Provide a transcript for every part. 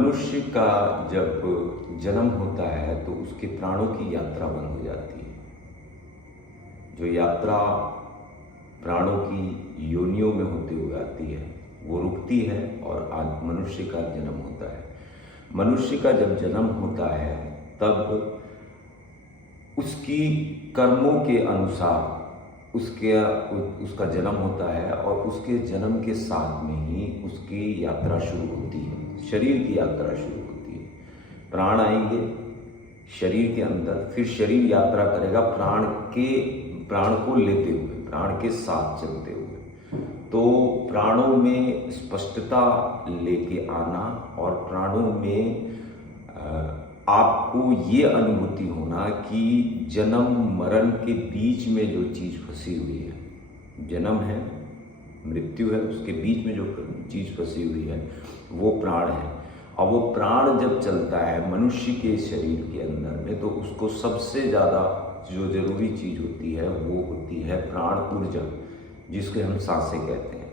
मनुष्य का जब जन्म होता है तो उसके प्राणों की यात्रा बंद हो जाती है। जो यात्रा प्राणों की योनियों में होते हुए आती है वो रुकती है और आज मनुष्य का जन्म होता है। मनुष्य का जब जन्म होता है तब उसकी कर्मों के अनुसार उसका जन्म होता है और उसके जन्म के साथ में ही उसकी यात्रा शुरू होती है, शरीर की यात्रा शुरू होती है। प्राण आएंगे शरीर के अंदर, फिर शरीर यात्रा करेगा प्राण को लेते हुए, प्राण के साथ चलते हुए। तो प्राणों में स्पष्टता लेके आना और प्राणों में आपको ये अनुभूति होना कि जन्म मरण के बीच में जो चीज़ फंसी हुई है, जन्म है मृत्यु है, उसके बीच में जो चीज़ फंसी हुई है वो प्राण है। और वो प्राण जब चलता है मनुष्य के शरीर के अंदर में तो उसको सबसे ज़्यादा जो जरूरी चीज़ होती है वो होती है प्राण ऊर्जा, जिसके हम सांसें कहते हैं।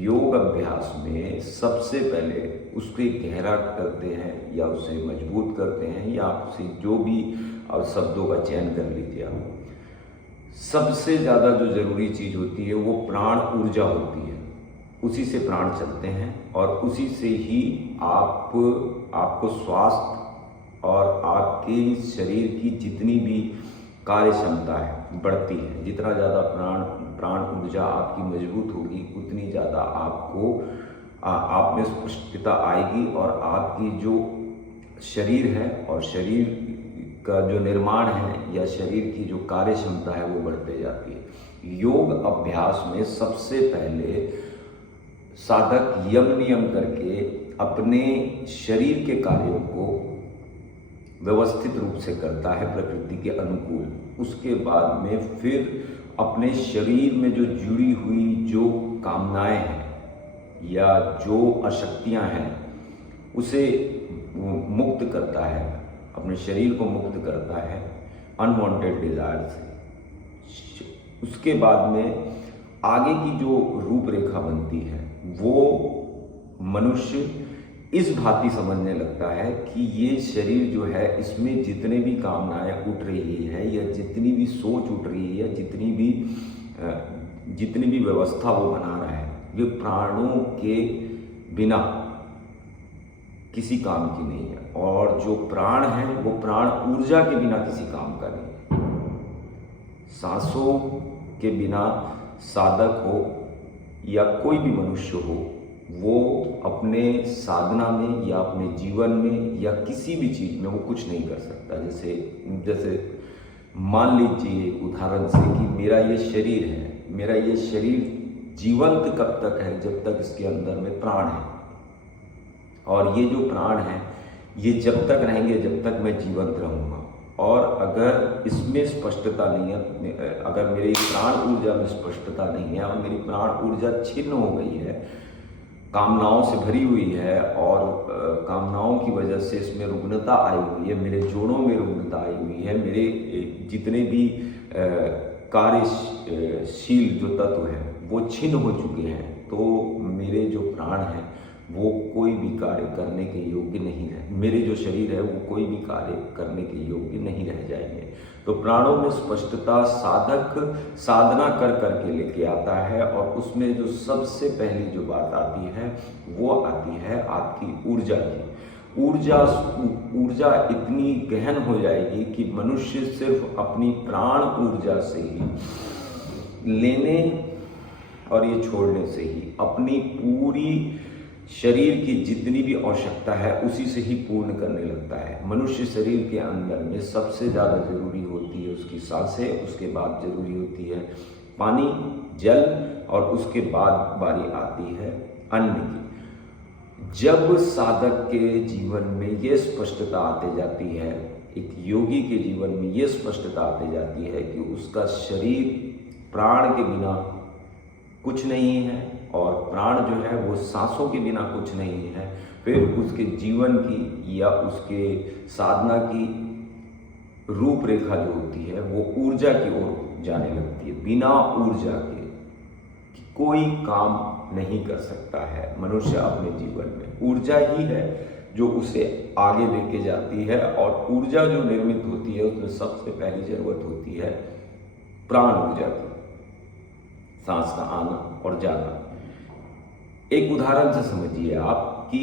योग अभ्यास में सबसे पहले उसको गहरा करते हैं या उसे मजबूत करते हैं या उसे जो भी शब्दों का चयन कर लीजिए आप। सबसे ज़्यादा जो ज़रूरी चीज़ होती है वो प्राण ऊर्जा होती है, उसी से प्राण चलते हैं और उसी से ही आपको स्वास्थ्य और आपके शरीर की जितनी भी कार्य क्षमता है बढ़ती है। जितना ज़्यादा प्राण ऊर्जा आपकी मजबूत होगी उतनी ज़्यादा आप में स्पष्टता आएगी और आपकी जो शरीर है और शरीर का जो निर्माण है या शरीर की जो कार्य क्षमता है वो बढ़ते जाती है। योग अभ्यास में सबसे पहले साधक यम नियम करके अपने शरीर के कार्यों को व्यवस्थित रूप से करता है प्रकृति के अनुकूल। उसके बाद में फिर अपने शरीर में जो जुड़ी हुई जो कामनाएं हैं या जो अशक्तियां हैं उसे मुक्त करता है, अपने शरीर को मुक्त करता है अनवांटेड डिजायर से। उसके बाद में आगे की जो रूपरेखा बनती है वो मनुष्य इस भांति समझने लगता है कि ये शरीर जो है इसमें जितने भी कामनाएं उठ रही है या जितनी भी सोच उठ रही है या जितनी भी व्यवस्था वो बना रहा है ये प्राणों के बिना किसी काम की नहीं है। और जो प्राण है वो प्राण ऊर्जा के बिना किसी काम का नहीं है। सांसों के बिना साधक हो या कोई भी मनुष्य हो वो अपने साधना में या अपने जीवन में या किसी भी चीज़ में वो कुछ नहीं कर सकता। जैसे मान लीजिए एक उदाहरण से कि मेरा ये शरीर है, मेरा ये शरीर जीवंत कब तक है जब तक इसके अंदर में प्राण है। और ये जो प्राण है ये जब तक रहेंगे जब तक मैं जीवंत रहूँगा। और अगर इसमें स्पष्टता नहीं है, अगर मेरी प्राण ऊर्जा में स्पष्टता नहीं है और मेरी प्राण ऊर्जा छिन्न हो गई है, कामनाओं से भरी हुई है और कामनाओं की वजह से इसमें रुग्णता आई हुई है, मेरे जोड़ों में रुग्णता आई हुई है, मेरे जितने भी कार्यशील जो तत्व हैं वो छिन्न हो चुके हैं, तो मेरे जो प्राण हैं वो कोई भी कार्य करने के योग्य नहीं रहे, मेरे जो शरीर है वो कोई भी कार्य करने के योग्य नहीं रह जाएंगे। तो प्राणों में स्पष्टता साधक साधना कर करके लेके आता है और उसमें जो सबसे पहली जो बात आती है वो आती है आपकी ऊर्जा की। ऊर्जा इतनी गहन हो जाएगी कि मनुष्य सिर्फ अपनी प्राण ऊर्जा से ही लेने और ये छोड़ने से ही अपनी पूरी शरीर की जितनी भी आवश्यकता है उसी से ही पूर्ण करने लगता है। मनुष्य शरीर के अंदर में सबसे ज़्यादा जरूरी होती है उसकी सांसें, उसके बाद जरूरी होती है पानी जल और उसके बाद बारी आती है अन्न की। जब साधक के जीवन में ये स्पष्टता आते जाती है, एक योगी के जीवन में ये स्पष्टता आते जाती है कि उसका शरीर प्राण के बिना कुछ नहीं है और प्राण जो है वो सांसों के बिना कुछ नहीं है, फिर उसके जीवन की या उसके साधना की रूपरेखा जो होती है वो ऊर्जा की ओर जाने लगती है। बिना ऊर्जा के कोई काम नहीं कर सकता है मनुष्य अपने जीवन में। ऊर्जा ही है जो उसे आगे लेके जाती है। और ऊर्जा जो निर्मित होती है उसमें सबसे पहली ज़रूरत होती है प्राण ऊर्जा की, सांस का आना और जाना। एक उदाहरण से समझिए आप कि